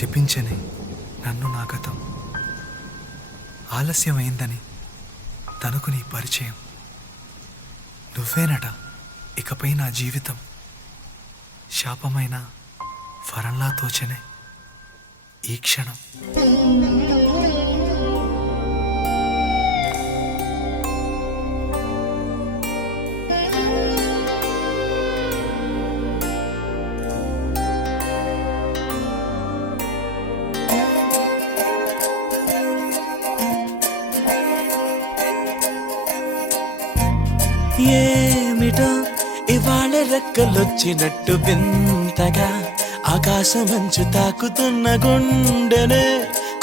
శపించని నన్ను నా గతం, ఆలస్యమైందని తనకు నీ పరిచయం. నువ్వేనట ఇకపై నా జీవితం, శాపమైన వరంలా తోచనే ఈ క్షణం. ఏమిటో ఇవాళ రెక్కలొచ్చినట్టు వింతగా ఆకాశమంచు తాకుతున్న గుండెనే,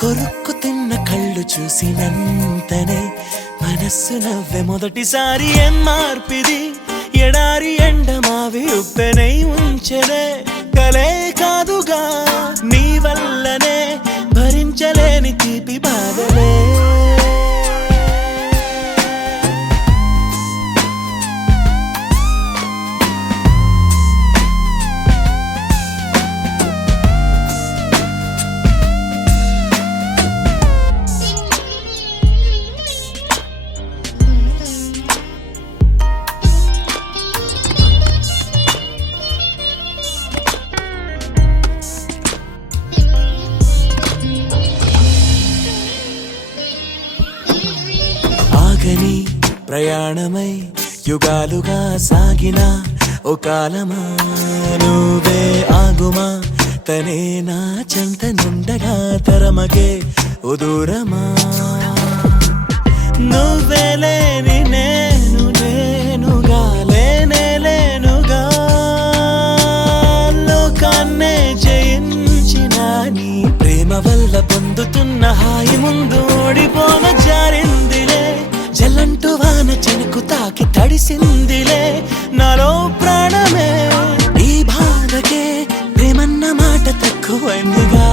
కొరుక్కు తిన్న కళ్ళు చూసినంతనే మనస్సు నవ్వే మొదటిసారి. ఏం మార్పిది, ఎడారి ఎండమావి ఉప్పెనై ఉంచెనే, కలే కాదుగా నీ వల్లనే భరించలేని తీపి బాధలే. ఆగని ప్రయాణమై యుగాలుగా సాగిన ఓ కాలమా, నువ్వే ఆగుమా తనే నా చెంత నుండగా తరమగే ఓ దూరమా. నువ్వే లేని నేను నేనుగా లేనే లేనుగా, లోకాన్నే జయించిన నీ ప్రేమ వల్ల పొందుతున్న హాయి ముందు ఓడిపోవ జారిందిలే. జల్లంటూ వాన చెనుకు తాకి తడిసిందిలే నాలో ప్రాణమే, ఈ బాధకే ప్రేమన్న మాట తక్కువైందిగా.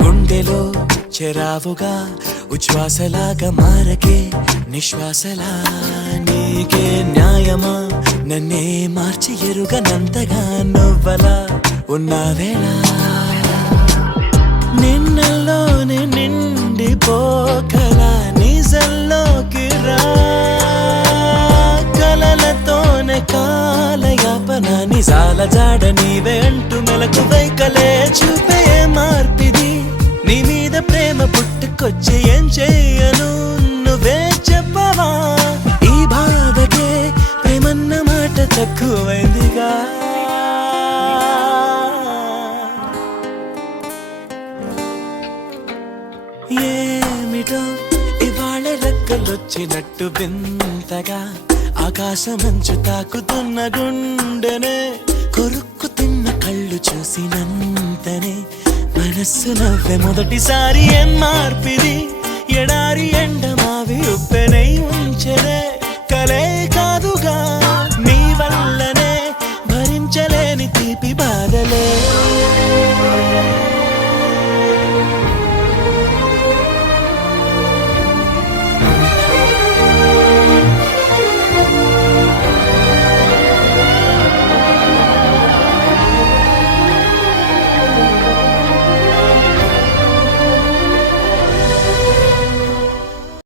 గుండెలో చెరావుగా ఉచ్ఛ్వాసలాగా మారకే నిశ్వాసలా, నీకే న్యాయమా నన్నే మార్చి ఎరుగనంతగా నువ్వలా ఉన్నావేళ. నిన్నల్లోనే నిండిపోకలా నిజంలోకి రా, కలలతోనే కాలయాపన నిజాల జాడ నీవే అంటూ మెలకు వైకలే చూపే మార్పిది. నీ మీద ప్రేమ పుట్టుకొచ్చి ఏం చేయను నువ్వే చెప్పవా, ఈ బాధకే ప్రేమన్న మాట తక్కువైందిగా. ఏమిటో ఇవాళ రెక్కలొచ్చినట్టు వింతగా ఆకాశమంచు తాకుతున్న గుండెనే, కొరుక్కు తిన్న కళ్ళు చూసినంతనే మనస్సు నవ్వే మొదటిసారి. ఏం మార్పిది, ఎడారి ఎండమావి ఉప్పెనై ఉంచెనే, కలే